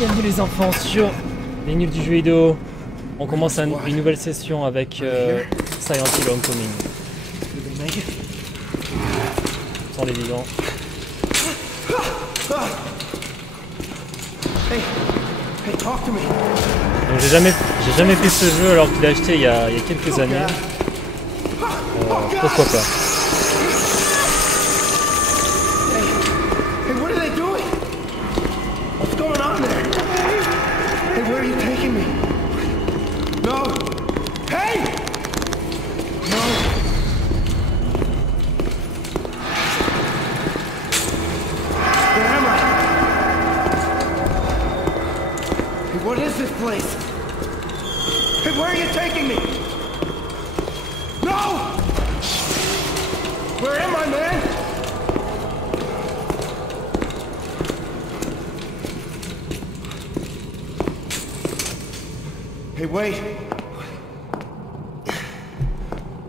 Bienvenue les enfants sur les nuls du jeu vidéo. On commence une nouvelle session avec Silent Hill Homecoming. Sans les vivants. Donc j'ai jamais fait ce jeu alors qu'il a acheté il y a quelques années. Pourquoi pas. Where are you taking me? No! Hey! No! Where am I? Hey, what is this place? Hey, where are you taking me? No! Where am I, man? Hey, wait!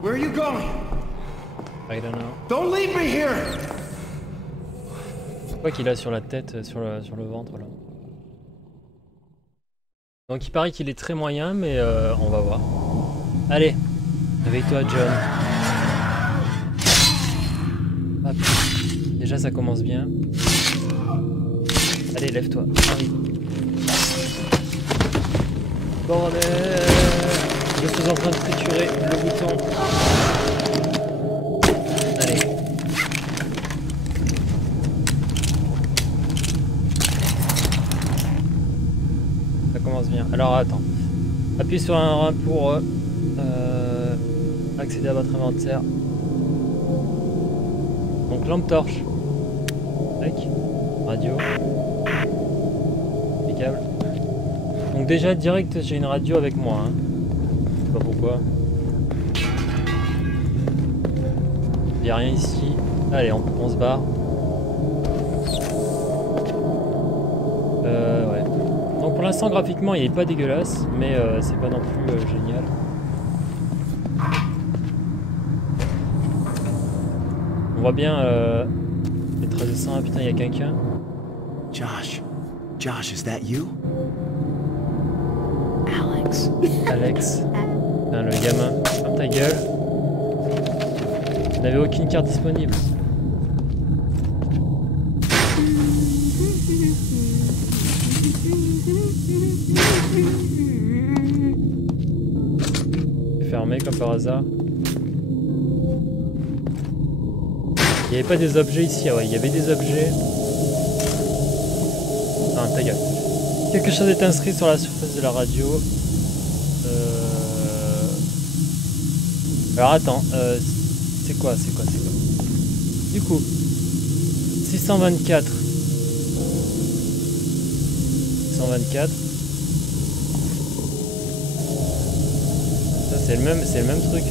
Where are you going? I don't know. Don't leave me here! C'est quoi qu'il a sur la tête, sur le ventre là? Donc il paraît qu'il est très moyen, mais on va voir. Allez, réveille-toi John. Hop. Déjà ça commence bien. Allez, lève-toi, arrive. Bordel, je suis en train de triturer le bouton. Allez. Ça commence bien. Alors attends. Appuie sur un rang pour accéder à votre inventaire. Donc lampe torche. Avec radio. Les câbles. Donc déjà direct j'ai une radio avec moi, hein. Je sais pas pourquoi. Il n'y a rien ici. Allez, on se barre. Ouais. Donc pour l'instant graphiquement il est pas dégueulasse, mais c'est pas non plus génial. On voit bien les traces de sang. Ah, putain, il y a quelqu'un. Josh, is that you? Alex. Putain, le gamin. Ferme ta gueule. Vous n'avez aucune carte disponible. Fermé comme par hasard. Il n'y avait pas des objets ici. Ah ouais, il y avait des objets. Ah, ta gueule. Quelque chose est inscrit sur la surface de la radio. Alors attends, c'est quoi? Du coup, 624. 624. Ça c'est le même truc.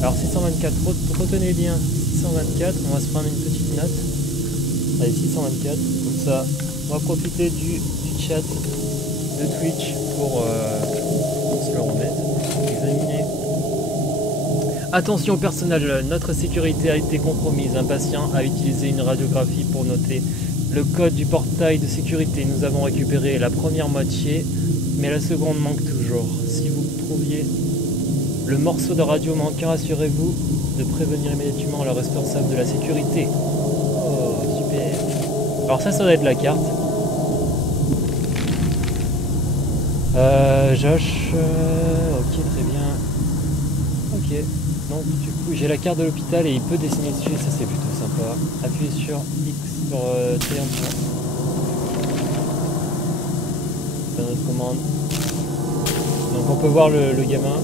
Alors 624, retenez bien 624, on va se prendre une petite note. Allez, 624, comme ça, on va profiter du chat de Twitch pour se le remettre. Examiner. Attention personnage, notre sécurité a été compromise. Un patient a utilisé une radiographie pour noter le code du portail de sécurité. Nous avons récupéré la première moitié, mais la seconde manque toujours. Si vous trouviez le morceau de radio manquant, assurez-vous de prévenir immédiatement le responsable de la sécurité. Oh, super. Alors ça doit être la carte. Josh, ok, très bien. Ok, donc du coup j'ai la carte de l'hôpital et il peut dessiner dessus, ça c'est plutôt sympa. Appuyez sur X sur triangle. C'est notre commande. Donc on peut voir le gamin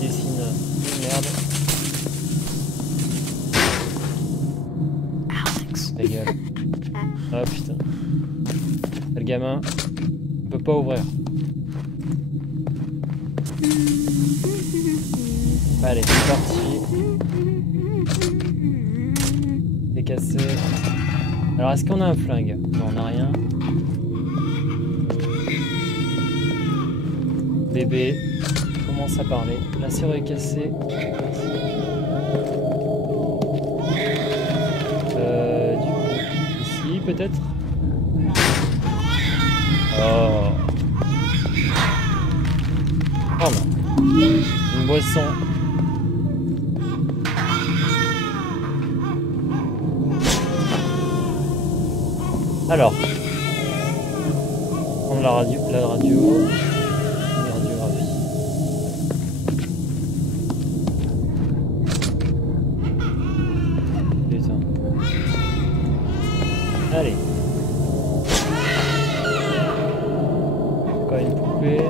qui dessine une merde. Alex. Ta gueule. Ah putain. Le gamin ne peut pas ouvrir. Allez, c'est parti. C'est cassé. Alors, est-ce qu'on a un flingue? Non, on n'a rien. Bébé commence à parler. La serrure est cassée. Du coup, ici peut-être. Oh. Oh non. Une boisson. Alors. Prendre la radio. La radiographie. Putain. Allez. Encore une poupée.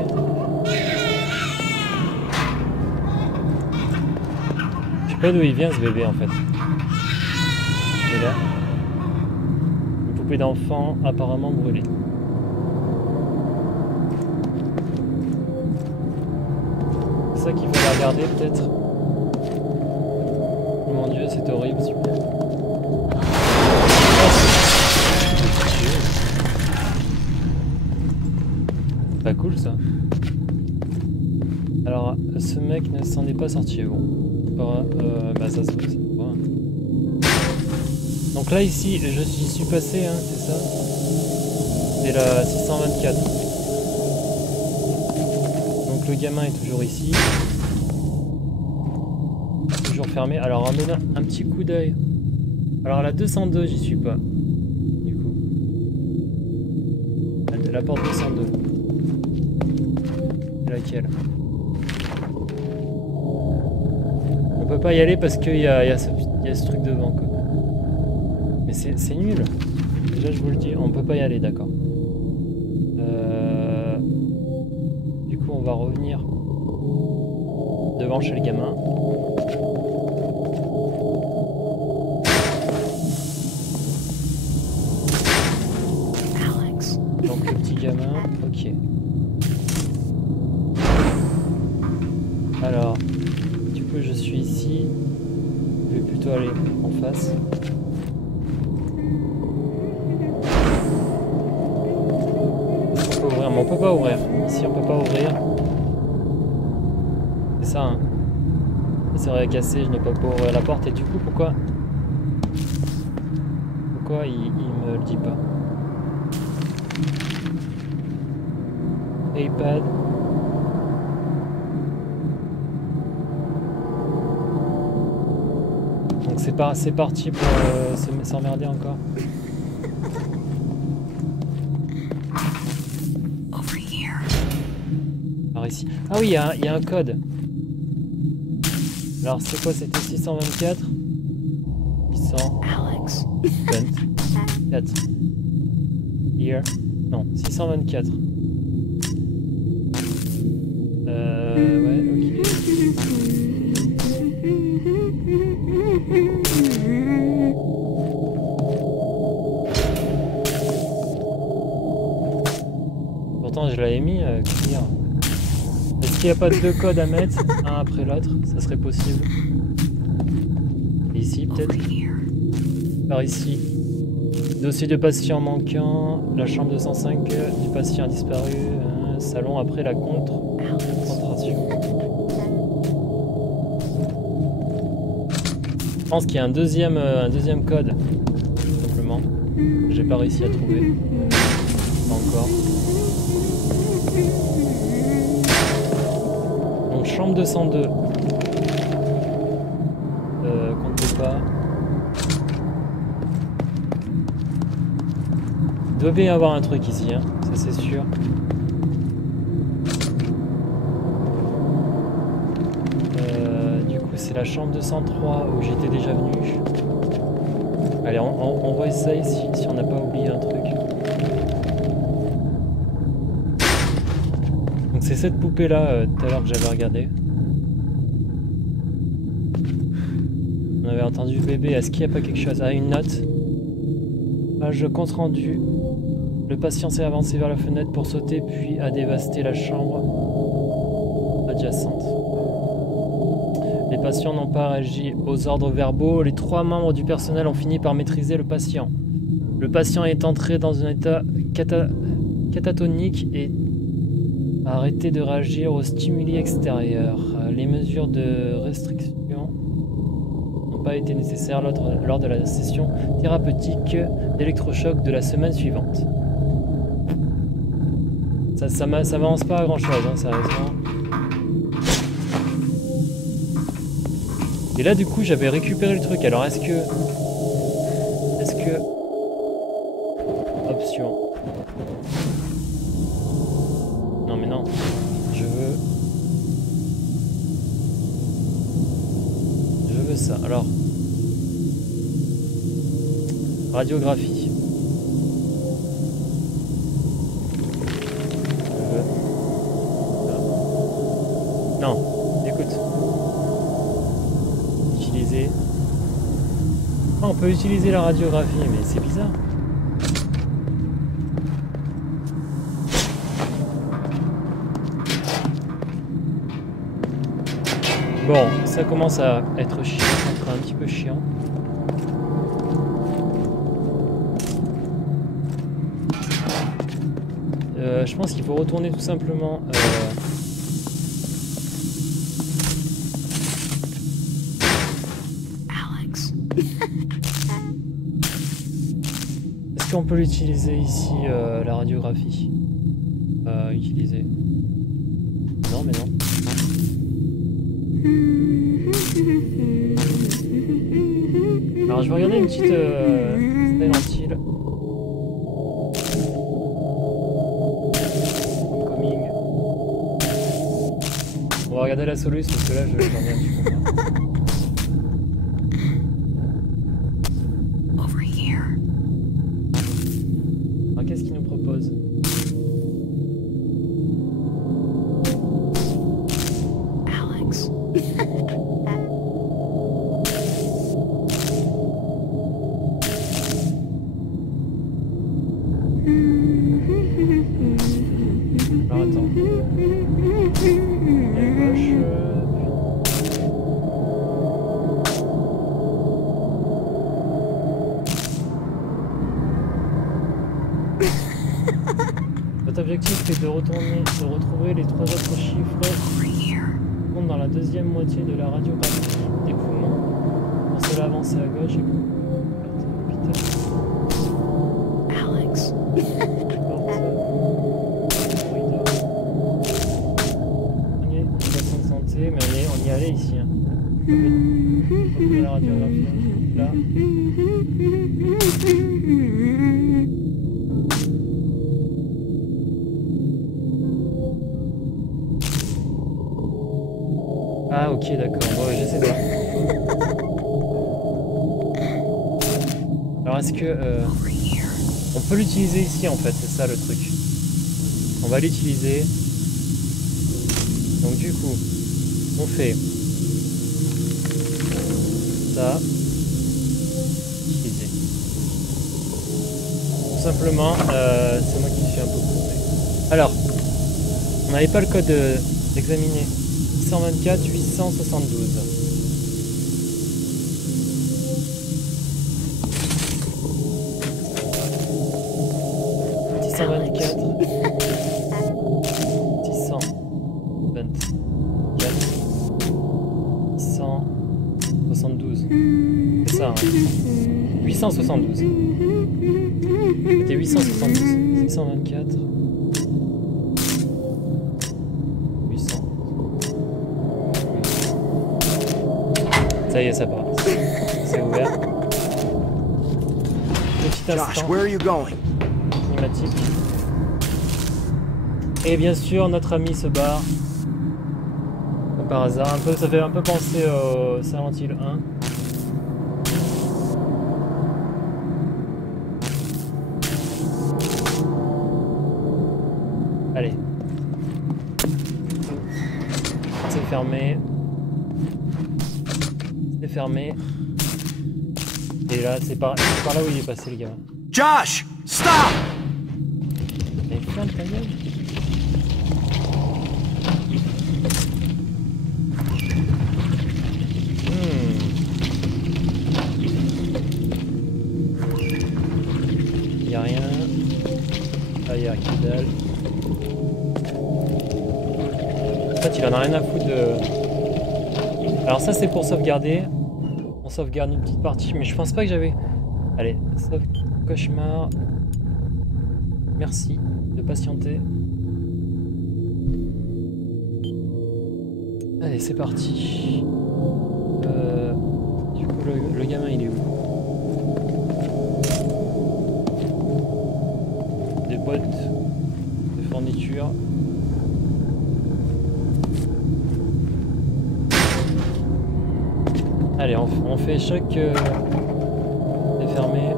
Je sais pas d'où il vient ce bébé en fait. Il est là. Une poupée d'enfant apparemment brûlée. C'est ça qu'il fallait regarder peut-être. Oh mon dieu, c'est horrible, super. Pas cool ça. Alors, ce mec ne s'en est pas sorti, bon. Bah ça se voit. Donc là ici, j'y suis passé, hein, c'est ça. C'est la 624. Donc le gamin est toujours ici. Toujours fermé. Alors on donne un petit coup d'œil. Alors la 202, j'y suis pas. Du coup. La porte 202. Laquelle? On peut pas y aller parce qu'il y a ce truc devant quoi. Mais c'est nul. Déjà je vous le dis, on peut pas y aller, d'accord. Du coup on va revenir devant chez le gamin. Alex. Donc le petit gamin, ok. Alors, du coup je suis ici. Je vais plutôt aller en face. On peut ouvrir, mais on peut pas ouvrir. Ici on peut pas ouvrir. C'est ça, hein. C'est vrai, cassé, je ne peux pas ouvrir la porte. Et du coup, pourquoi il me le dit pas? iPad. Donc c'est parti pour s'emmerder encore. Over here. Alors ici. Ah oui, il y a un code. Alors c'est quoi? C'était 624 Alex. 624. Here. Non, 624. Ouais, ok. Pourtant je l'avais mis clear. Est-ce qu'il n'y a pas deux codes à mettre, un après l'autre? Ça serait possible. Et ici peut-être? Par ici. Dossier de patient manquant, la chambre 205 du patient a disparu, salon après la concentration. Je pense qu'il y a un deuxième code, tout simplement. J'ai pas réussi à trouver. Pas encore. Donc chambre 202. Qu'on ne peut pas. Il doit bien y avoir un truc ici, hein, ça c'est sûr. Du coup c'est la chambre 203 où j'étais déjà venu. Allez, on va essayer si on n'a pas oublié un truc. Donc c'est cette poupée là tout à l'heure que j'avais regardé. On avait entendu le bébé, est-ce qu'il n'y a pas quelque chose? Ah, une note. Page compte rendu. Le patient s'est avancé vers la fenêtre pour sauter puis a dévasté la chambre adjacente. Les patients n'ont pas réagi aux ordres verbaux. Les 3 membres du personnel ont fini par maîtriser le patient. Le patient est entré dans un état catatonique et a arrêté de réagir aux stimuli extérieurs. Les mesures de restriction n'ont pas été nécessaires lors de la session thérapeutique d'électrochoc de la semaine suivante. Ça m'avance pas à grand chose, hein, sérieusement. Et là du coup j'avais récupéré le truc, alors est-ce que... Option. Non mais non, je veux ça, alors... Radiographie. Non, écoute. Utiliser. Ah, on peut utiliser la radiographie, mais c'est bizarre. Bon, ça commence à être chiant, un petit peu chiant. Je pense qu'il faut retourner tout simplement... Est-ce qu'on peut l'utiliser ici, la radiographie? Utiliser. Non, mais non. Alors, je vais regarder une petite Silent Hill. Homecoming. On va regarder la Solus parce que là, j'en ai un petit peu marre. Qu'est-ce qu'il nous propose? Alex. Alors attends. Et à gauche. Votre objectif est de retrouver les 3 autres chiffres compte dans la deuxième moitié de la radiographie des poumons. Pour cela, avancez à gauche et Alex. Mais on y allait ici. Hein. La radiographie, là. Ah ok d'accord, bon, j'essaie de voir. Alors est-ce que... on peut l'utiliser ici en fait, c'est ça le truc. On va l'utiliser. Donc du coup, on fait ça, utiliser. Tout simplement, c'est moi qui suis un peu coupé. Alors, on n'avait pas le code d'examiner. 624 872. C'est ça, hein. 872. C'était 872. 624. 800. Ça y est, ça part. C'est ouvert. Petit Josh, instant. where are you going? Climatique. Et bien sûr, notre ami se barre. Comme par hasard. Ça fait un peu penser au Silent Hill 1. Allez. C'est fermé. C'est fermé. Et là, c'est par là où il est passé, le gars. Josh, stop! Mais ferme ta gueule. Y'a rien. Ah, y'a que dalle. En fait, il en a rien à foutre de... Alors ça, c'est pour sauvegarder. On sauvegarde une petite partie, mais je pense pas que j'avais... Allez, sauve cauchemar. Merci de patienter. Allez, c'est parti. Du coup, le gamin, il est où? Des boîtes de fourniture. Allez, on fait chaque... est fermé.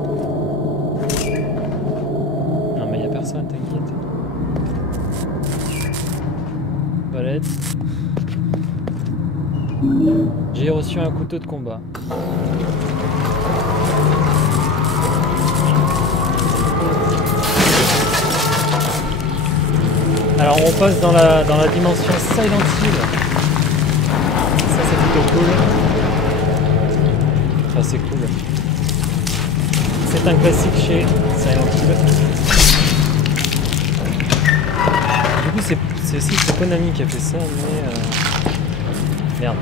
Non mais y a personne, t'inquiète. Toilette. J'ai reçu un couteau de combat. Alors on passe dans la dimension Silent Hill. Ça c'est plutôt cool. Enfin c'est cool. C'est un classique chez Silent Hill. Du coup c'est Konami qui a fait ça, mais merde.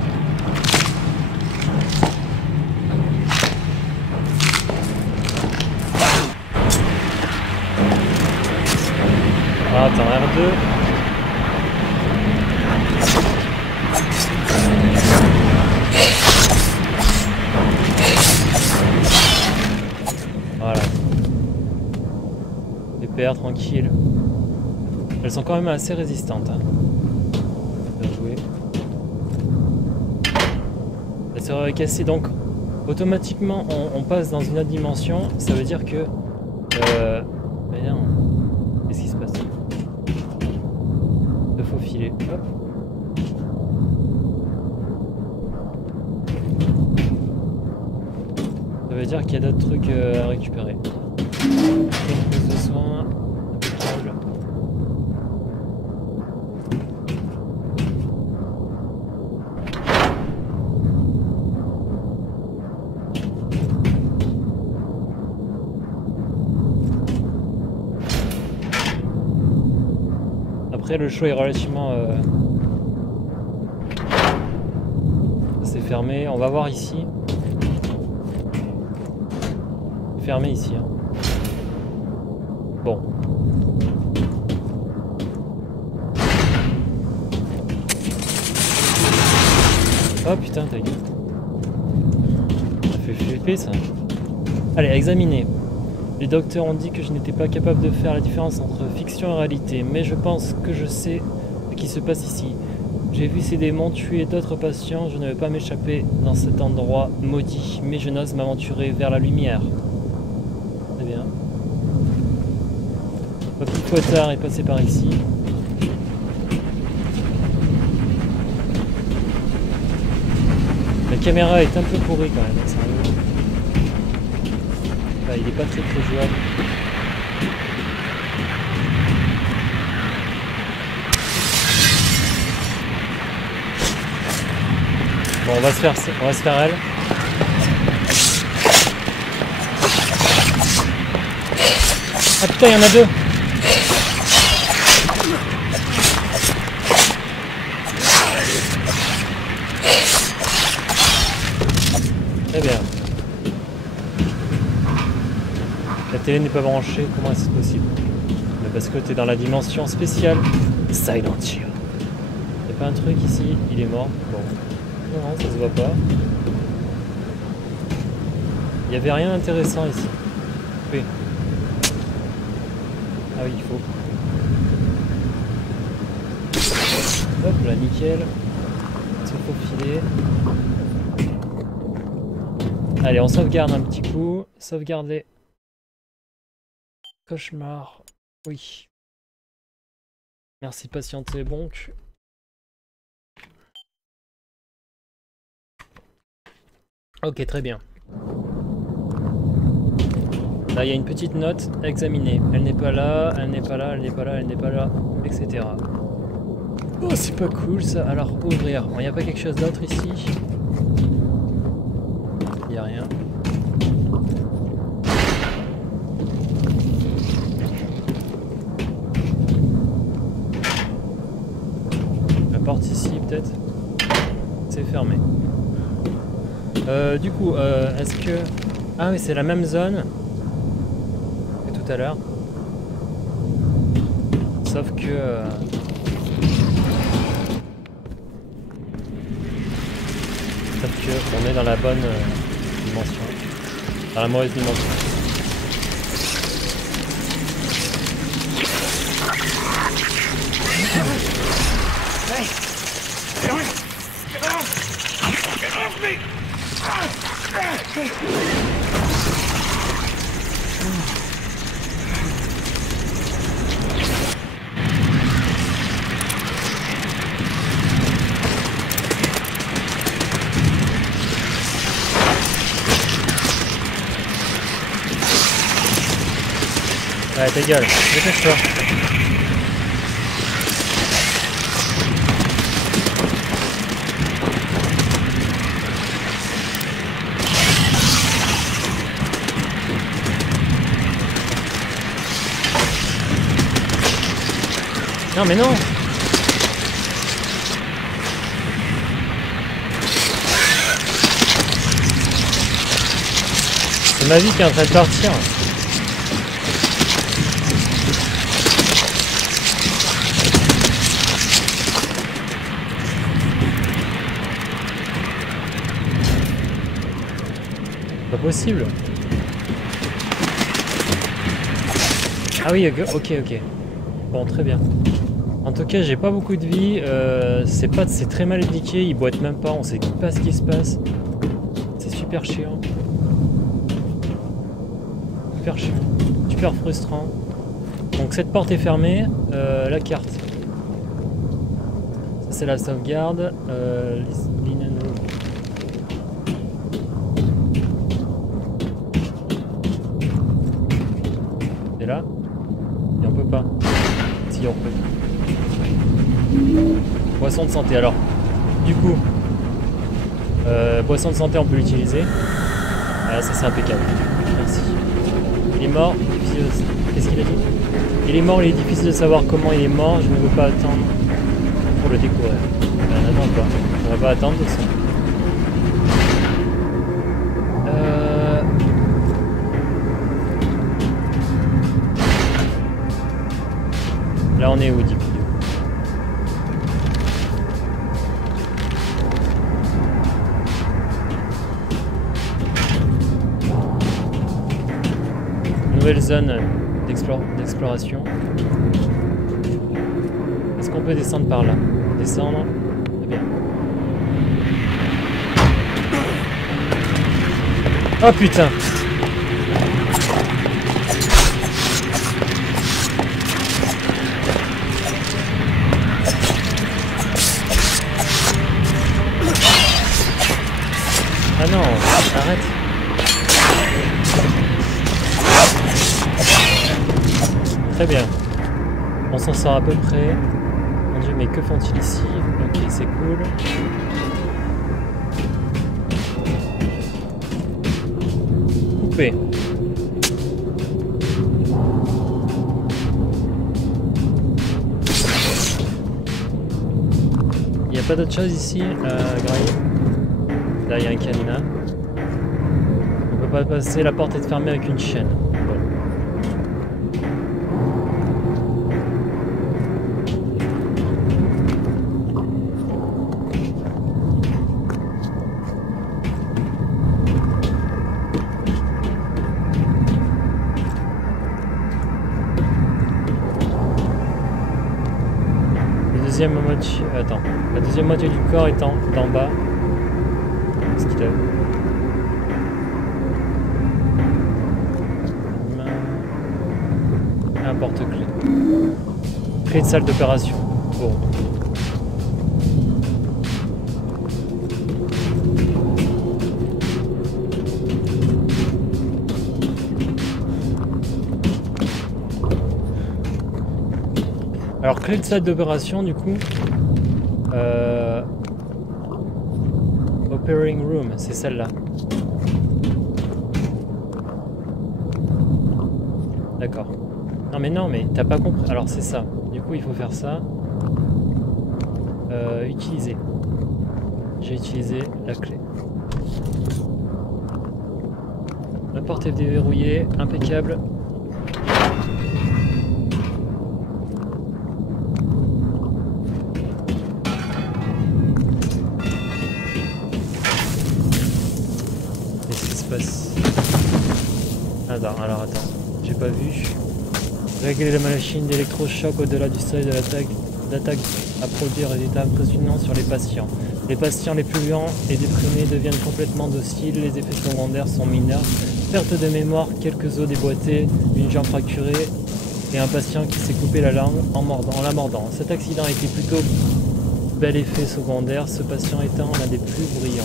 Ah, attends, R2. Voilà. PPR tranquille. Elles sont quand même assez résistantes. Hein. Bien joué. La serrure est cassée, donc automatiquement on passe dans une autre dimension. Ça veut dire que... mais non. Qu'est-ce qui se passe? Il faut filer. Hop. Ça veut dire qu'il y a d'autres trucs à récupérer. Une prise de soins. Impeccable. Après le show est relativement c'est fermé, on va voir ici. Fermé ici. Hein. Bon. Oh putain, ta gueule. Ça fait flipper ça. Allez, examiner. Les docteurs ont dit que je n'étais pas capable de faire la différence entre fiction et réalité, mais je pense que je sais ce qui se passe ici. J'ai vu ces démons tuer d'autres patients, je ne vais pas m'échapper dans cet endroit maudit, mais je n'ose m'aventurer vers la lumière. Très bien. Le petit potard est passé par ici. La caméra est un peu pourrie quand même, sérieux. Enfin, il est pas très jouable. Bon, on va se faire elle. Ah putain, il y en a deux. Très bien. La télé n'est pas branchée, comment est-ce possible? Mais parce que t'es dans la dimension spéciale Silent Hill. Y'a pas un truc ici? Il est mort. Bon. Non, ça se voit pas. Il n'y avait rien d'intéressant ici. Oui. Ah oui, il faut. Hop là, nickel. Se faufiler. Allez, on sauvegarde un petit coup. Sauvegarder. Cauchemar. Oui. Merci de patienter, Bonk. Ok, très bien. Là, il y a une petite note à examiner. Elle n'est pas là, elle n'est pas là, elle n'est pas là, elle n'est pas là, etc. Oh, c'est pas cool ça. Alors, ouvrir. Il n'y a pas quelque chose d'autre ici? Il n'y a rien. La porte ici, peut-être? C'est fermé. Du coup, est-ce que... Ah oui, c'est la même zone que tout à l'heure. Sauf que... Sauf que on est dans la bonne dimension. Dans la mauvaise dimension. Hey! Get off! Get off! Get off me! Ouais, ta gueule, dépêche-toi. Non mais non. C'est ma vie qui est en train de partir. Pas possible. Ah oui, ok. Bon, très bien. En tout cas, j'ai pas beaucoup de vie. C'est très mal indiqué. Il boite même pas. On sait pas ce qui se passe. C'est super chiant. Super chiant. Super frustrant. Donc cette porte est fermée. La carte. Ça c'est la sauvegarde. Linen room. C'est là. Et on peut pas. Si on peut. Boisson de santé, alors du coup boisson de santé on peut l'utiliser. Ah, ça c'est impeccable, merci. Il est mort, qu'est-ce qu'il a dit? Il est mort, il est difficile de savoir comment il est mort, je ne veux pas attendre pour le découvrir. Ben, on n'attend pas, on va pas attendre de ça. Là on est où du coup? Nouvelle zone d'exploration. Est-ce qu'on peut descendre par là? Descendre. Très bien. Oh putain! Ah non, arrête! Très bien. On s'en sort à peu près. Mon dieu, mais que font-ils ici? Ok, c'est cool. Coupé. Il n'y a pas d'autre chose ici à grailler? Là, il y a un cadenas. On peut pas passer, la porte est fermée avec une chaîne. Attends, la deuxième moitié du corps est d'en bas. Qu'est-ce qu'il a? Un porte-clés. Clé de salle d'opération. Bon. Alors, clé de salle d'opération, du coup. Operating room, c'est celle-là. D'accord. Non, mais t'as pas compris. Alors, c'est ça. Du coup, il faut faire ça. Utiliser. J'ai utilisé la clé. La porte est déverrouillée. Impeccable. passe. Attends, alors attends, j'ai pas vu. Régler la machine d'électrochoc au-delà du seuil de d'attaque à produire résultats impressionnants sur les patients. Les patients les plus lents et déprimés deviennent complètement dociles, les effets secondaires sont mineurs. Perte de mémoire, quelques os déboîtés, une jambe fracturée et un patient qui s'est coupé la langue en la mordant. Cet accident était plutôt bel effet secondaire, ce patient étant l'un des plus brillants.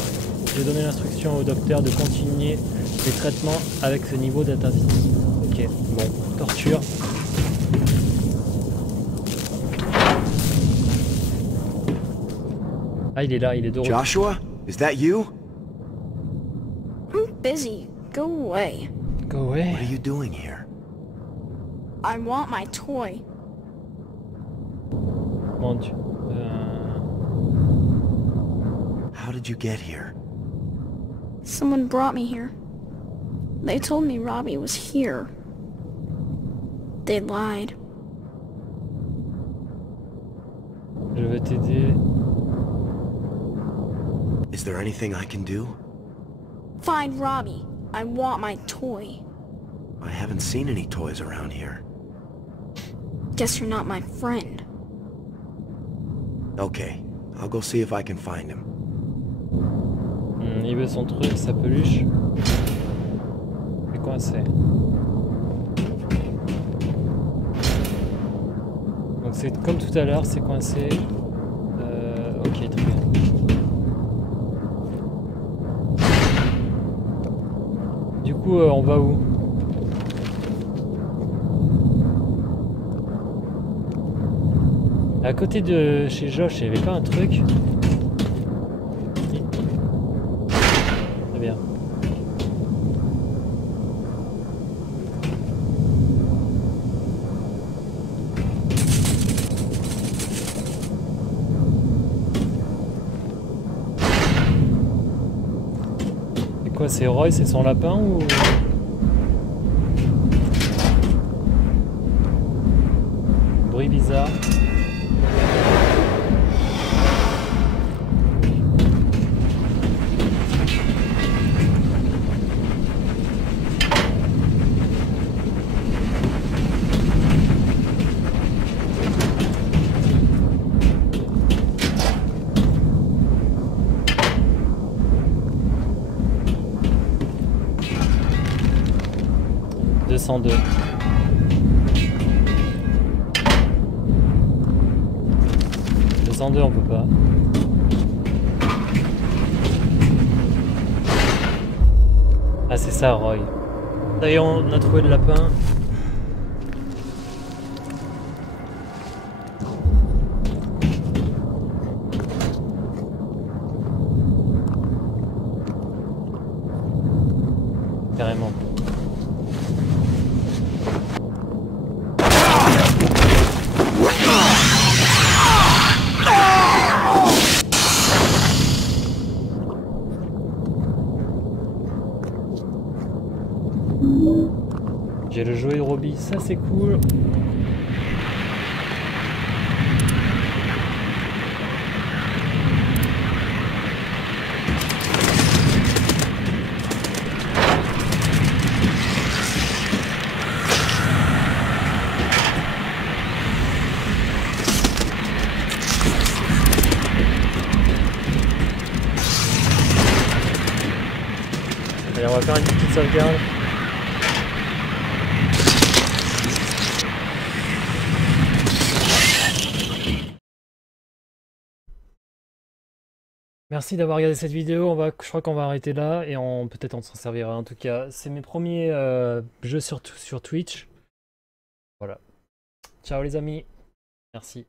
J'ai donné l'instruction au docteur de continuer les traitements avec ce niveau d'intensité. Ok, bon, torture. Ah, il est là, il est de retour. Joshua? Is that you? I'm busy. Go away. Go away. What are you doing here? I want my toy. Mon Dieu. How did you get here? Someone brought me here. They told me Robbie was here. They lied. Je vais t'aider. Is there anything I can do? Find Robbie. I want my toy. I haven't seen any toys around here. Guess you're not my friend. Okay, I'll go see if I can find him. Il veut son truc, sa peluche. C'est coincé. Donc c'est comme tout à l'heure, c'est coincé. Ok, très bien. Du coup, on va où? À côté de chez Josh, il y avait pas un truc? Très bien. C'est quoi, c'est Roy, c'est son lapin ou... Bruit bizarre. Deux. On peut pas. Ah, c'est ça, Roy. Ça y est, on a trouvé le lapin. Carrément. J'ai le jouet Robbie, ça c'est cool. Allez, on va faire une petite sauvegarde. Merci d'avoir regardé cette vidéo, je crois qu'on va arrêter là et peut-être on s'en servira. En tout cas, c'est mes premiers jeux sur Twitch. Voilà. Ciao les amis, merci.